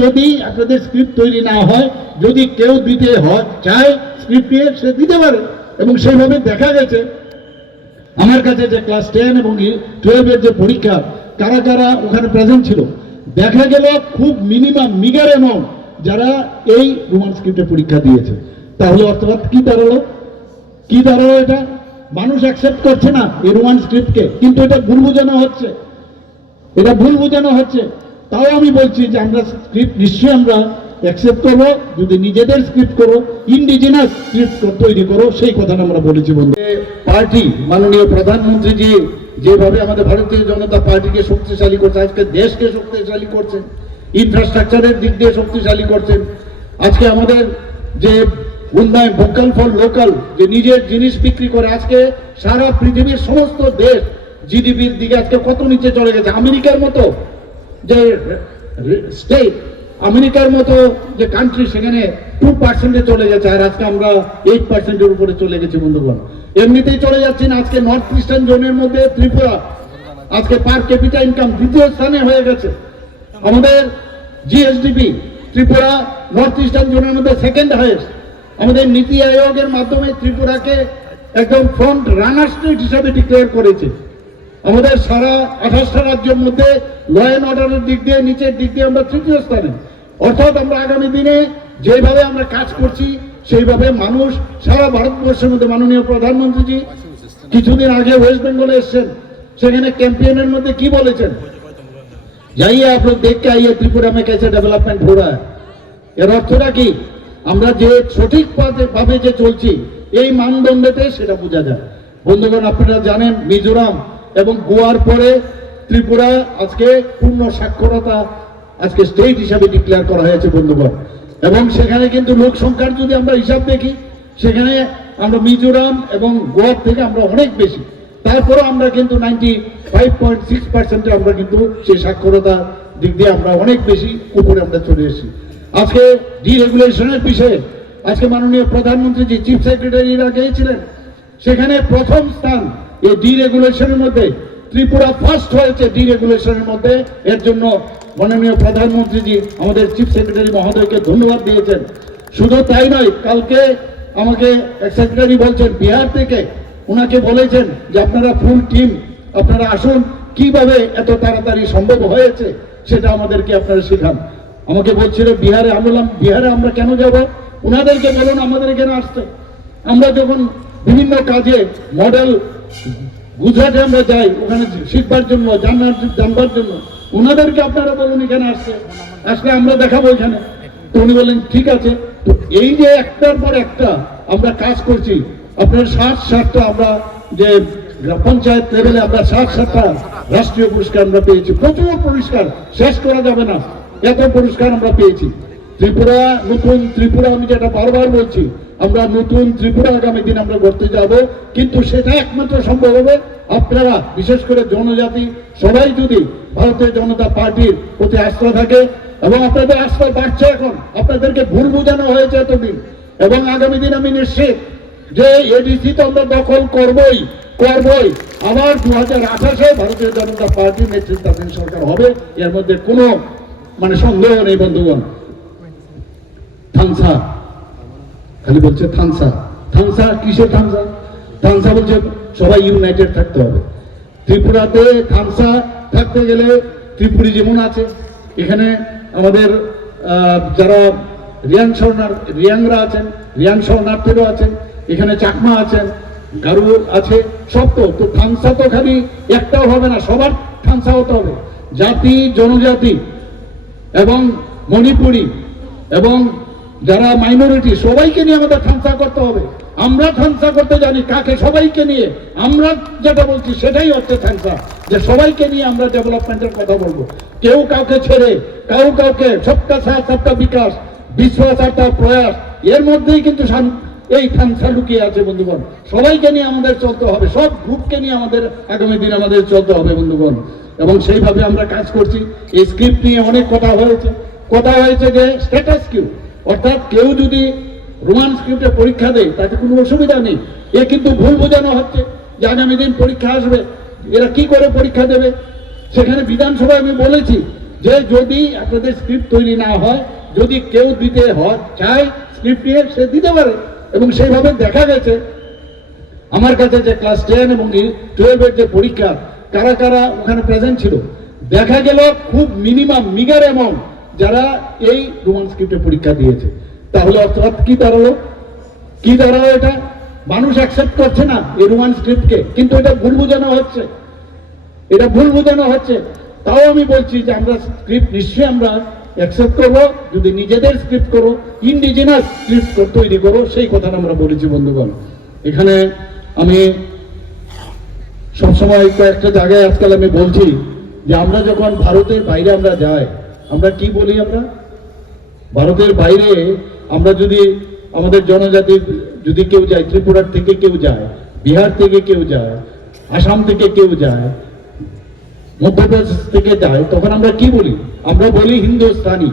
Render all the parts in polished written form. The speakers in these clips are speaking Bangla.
যদি আপনাদের স্ক্রিপ্ট তৈরি না হয়, যদি কেউ দিতে হয় চায় স্ক্রিপ্ট নিয়ে, সে দিতে পারে। এবং সেইভাবে দেখা গেছে আমার কাছে যে ক্লাস 10 এবং 12-এর যে পরীক্ষা, কারা কারা ওখানে প্রেজেন্ট ছিল, দেখা গেল খুব মিনিমাম মিগার অ্যামাউন্ট যারা এই রোমান স্ক্রিপ্টে পরীক্ষা দিয়েছে। তাহলে অর্থাৎ কি দাঁড়ালো? কি দাঁড়ালো? এটা মানুষ অ্যাকসেপ্ট করছে না এই রোমান স্ক্রিপ্টকে, কিন্তু এটা ভুল বোঝানো হচ্ছে, এটা ভুল বোঝানো হচ্ছে। তাও আমি বলছি যে আমরা স্ক্রিপ্ট নিশ্চয়ই আমরা অ্যাকসেপ্ট করবো, যদি নিজেদের স্ক্রিপ্ট করো, ইন্ডিজিনাস স্ক্রিপ্ট তৈরি করো, সেই কথাটা আমরা বলেছি। বন্ধু, পার্টি মাননীয় প্রধানমন্ত্রীজি যেভাবে আমাদের ভারতীয় জনতা পার্টিকে শক্তিশালী করছে, আজকে দেশকে শক্তিশালী করছেন, ইনফ্রাস্ট্রাকচারের দিক দিয়ে শক্তিশালী করছেন। আজকে আমাদের যে উন্নয়ন, ভোকাল ফর লোকাল, যে নিজের জিনিস বিক্রি করে, আজকে সারা পৃথিবীর সমস্ত দেশ জিডিপির দিকে আজকে কত নিচে চলে গেছে। আমেরিকার মতো যে স্টেট, আমেরিকার মতো যে কান্ট্রি, সেখানে 2% চলে গেছে, আর আজকে আমরা 8%-এর উপরে চলে গেছি। বন্ধুগণ, এমনিতেই চলে যাচ্ছি না। আজকে নর্থ ইস্টার্ন জোনের মধ্যে ত্রিপুরা আজকে পার ক্যাপিটা ইনকাম দ্বিতীয় স্থানে হয়ে গেছে। আমাদের জিএসডিপি ত্রিপুরা নর্থ ইস্টার্ন জোনের মধ্যে সেকেন্ড হাইয়েস্ট। আমাদের নীতি আয়োগের মাধ্যমে ত্রিপুরাকে একদম ফ্রন্ট রানার স্টেট হিসাবে ডিক্লেয়ার করেছে। আমাদের সারা 28টা রাজ্যের মধ্যে ল অ্যান্ড অর্ডারের দিক দিয়ে, নিচের দিক দিয়ে আমরা তৃতীয় স্থানে। অর্থাৎ আমরা আগামী দিনে যেভাবে আমরা কাজ করছি, সেইভাবে মানুষ সারা ভারতবর্ষের মধ্যে, মাননীয় প্রধানমন্ত্রীজি কিছুদিন আগে ওয়েস্ট বেঙ্গলে এসছেন, সেখানে ক্যাম্পেইনের মধ্যে কি বলেছেন? যাইয়ে आप लोग देख के आइए त्रिपुरा में कैसे डेवलपमेंट हो रहा है। এর অর্থটা কি? আমরা যে সঠিক ভাবে যে চলছি, এই মানদণ্ডতে সেটা বোঝা যায়। বন্ধুগণ, আপনারা জানেন মিজোরাম এবং গোয়ার পরে ত্রিপুরা আজকে পূর্ণ সাক্ষরতা আজকে স্টেট হিসাবে ডিক্লেয়ার করা হয়েছে। বন্ধুগণ, এবং সেখানে কিন্তু লোক সংখ্যার যদি আমরা হিসাব দেখি, সেখানে আমরা মিজোরাম এবং গোয়ার থেকে আমরা অনেক বেশি। তারপরে আমরা কিন্তু 95.6% আমরা কিন্তু সেই সাক্ষরতা দিক দিয়ে আমরা অনেক বেশি উপরে আমরা চলে এসেছি। আজকে ডিরেগুলেশনের বিষয়ে আজকে মাননীয় প্রধানমন্ত্রী চিফ সেক্রেটারিরা গিয়েছিলেন, সেখানে প্রথম স্থান এই ডিরেগুলেশনের মধ্যে ত্রিপুরা ফার্স্ট হয়েছে ডিরেগুলেশনের মধ্যে। এর জন্য মাননীয় প্রধানমন্ত্রীজি আমাদের চিফ সেক্রেটারি মহোদয়কে ধন্যবাদ দিয়েছেন। শুধু তাই নয়, কালকে আমাকে এক সেক্রেটারি বলছেন বিহার থেকে, ওনাকে বলেছেন যে আপনারা ফুল টিম আপনারা আসুন, কিভাবে এত তাড়াতাড়ি সম্ভব হয়েছে সেটা আমাদেরকে আপনারা শেখান। আমাকে বলছিল বিহারে, আমি বললাম বিহারে আমরা কেন যাব? ওনাদেরকে বলুন আমাদের এখানে আসতে। আমরা যখন বিভিন্ন কাজে মডেল গুজরাটে আমরা যাই, ওখানে শিখবার জন্য, জানবার জন্য, ওনাদেরকে আপনারা বলুন এখানে আসতে, আসলে আমরা দেখাবো এখানে। তো উনি বললেন ঠিক আছে। তো এই যে একটার পর একটা আমরা কাজ করছি, আপনার 60-60টা আমরা যে পঞ্চায়েত লেভেলে আমরা 60-60টা রাষ্ট্রীয় পুরস্কার আমরা পেয়েছি। প্রচুর পুরস্কার, শেষ করা যাবে না, এত পুরস্কার আমরা পেয়েছি। ত্রিপুরা, নতুন ত্রিপুরা, আমি যেটা বারবার বলছি, আমরা নতুন ত্রিপুরা আগামী দিন আমরা করতে যাব, কিন্তু সেটা একমাত্র সম্ভব হবে আপনারা, বিশেষ করে জনজাতি সবাই যদি ভারতীয় জনতা পার্টির প্রতি আস্থা থাকে। এবং আপনাদের আস্থা বাড়ছে এখন, আপনাদেরকে ভুল বোঝানো হয়েছে এতদিন। এবং আগামী দিন আমি নিশ্চিত যে এডিসি তো আমরা দখল করবই। আবার 2028-এ ভারতীয় জনতা পার্টির নেতৃত্বাধীন সরকার হবে, এর মধ্যে কোনো সন্দেহ নেই। বন্ধুগণ, থানসা খালি বলছে থানসা, থানসা কিসের থানসা? থানসা বলছে সবাই ইউনাইটেড থাকতে হবে। ত্রিপুরাতে থানসা থাকতে গেলে ত্রিপুরি যেমন আছে, এখানে আমাদের যারা রিয়াংরা আছেন, রিয়াং শরণার্থীরাও আছেন, এখানে চাকমা আছেন, গারু আছে, সব তো থানসা তো খালি একটাও হবে না, সবার থানসা হতে হবে। জাতি, জনজাতি এবং মণিপুরি এবং যারা মাইনরিটি, সবাইকে নিয়ে আমাদের থানসা করতে হবে। আমরা থানসা করতে জানি কাকে? সবাইকে নিয়ে। আমরা যেটা বলছি সেটাই হচ্ছে থানসা, যে সবাইকে নিয়ে আমরা ডেভেলপমেন্টের কথা বলবো। কেউ কাউকে ছেড়ে, কাউকে সবকা সাথ সবকা বিকাশ, বিশ্বাস আর তার প্রয়াস, এর মধ্যেই কিন্তু এই থানসা লুকিয়ে আছে। বন্ধুগণ, সবাইকে নিয়ে আমাদের চলতে হবে, সব গ্রুপকে নিয়ে আমাদের আগামী দিন আমাদের চলতে হবে। বন্ধুগণ, এবং সেইভাবে আমরা কাজ করছি। এই স্ক্রিপ্ট নিয়ে অনেক কথা হয়েছে যে স্ট্যাটাস কিউ, অর্থাৎ কেউ যদি রোমান স্ক্রিপ্টে পরীক্ষা দেয় তাতে কোনো অসুবিধা নেই। এ কিন্তু ভুল বোঝানো হচ্ছে যে আগামী দিন পরীক্ষা আসবে, এরা কি করে পরীক্ষা দেবে? সেখানে বিধানসভায় আমি বলেছি যে যদি আপনাদের স্ক্রিপ্ট তৈরি না হয়, যদি কেউ দিতে হয় চায় স্ক্রিপ্ট নিয়ে, সে দিতে পারে। এবং সেইভাবে দেখা গেছে আমার কাছে যে ক্লাস 10 এবং 12-এর যে পরীক্ষা, কারা কারা ওখানে প্রেজেন্ট ছিল, দেখা গেল খুব মিনিমাম মিগার অ্যামাউন্ট যারা এই রোমান স্ক্রিপ্টে পরীক্ষা দিয়েছে। তাহলে অর্থাৎ কি দাঁড়ালো, কি দাঁড়ালো? এটা মানুষ অ্যাকসেপ্ট করছে না এই রোমান স্ক্রিপ্টকে, কিন্তু এটা ভুল বোঝানো হচ্ছে, এটা ভুল বোঝানো হচ্ছে। তাও আমি বলছি যে আমরা স্ক্রিপ্ট নিশ্চয়ই আমরা অ্যাকসেপ্ট করবো, যদি নিজেদের স্ক্রিপ্ট করো, ইন্ডিজিনাস স্ক্রিপ্ট তৈরি করো, সেই কথাটা আমরা বলেছি বন্ধুগণ। এখানে আমি সবসময় কয়েকটা জায়গায় আজকাল আমি বলছি যে আমরা যখন ভারতের বাইরে আমরা যাই, আমরা কি বলি? আমরা ভারতের বাইরে আমরা যদি আমাদের জনজাতির যদি কেউ যায়, ত্রিপুরার থেকে কেউ যায়, বিহার থেকে কেউ যায়, আসাম থেকে কেউ যায়, মধ্যপ্রদেশ থেকে যায়, তখন আমরা কি বলি? আমরা বলি হিন্দুস্তানি।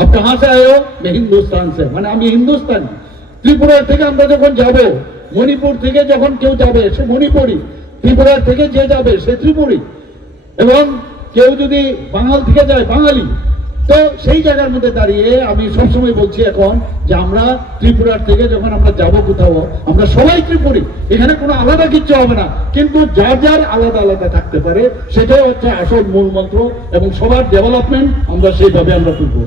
আপ কাহা সে আয়ে হো? মে হিন্দুস্তান সে, মানে আমি হিন্দুস্তানি। ত্রিপুরার থেকে আমরা যখন যাব, মণিপুর থেকে যখন কেউ যাবে সে মণিপুরি, ত্রিপুরার থেকে যে যাবে সে ত্রিপুরি, এবং কেউ যদি বাঙাল থেকে যায় বাঙালি। তো সেই জায়গার মধ্যে দাঁড়িয়ে আমি সবসময় বলছি এখন যে আমরা ত্রিপুরার থেকে যখন আমরা যাব কোথাও, আমরা সবাই ত্রিপুরি, এখানে কোনো আলাদা কিচ্ছু হবে না, কিন্তু যার যার আলাদা আলাদা থাকতে পারে, সেটাই হচ্ছে আসল মূল মন্ত্র, এবং সবার ডেভেলপমেন্ট আমরা সেইভাবে আমরা করবো।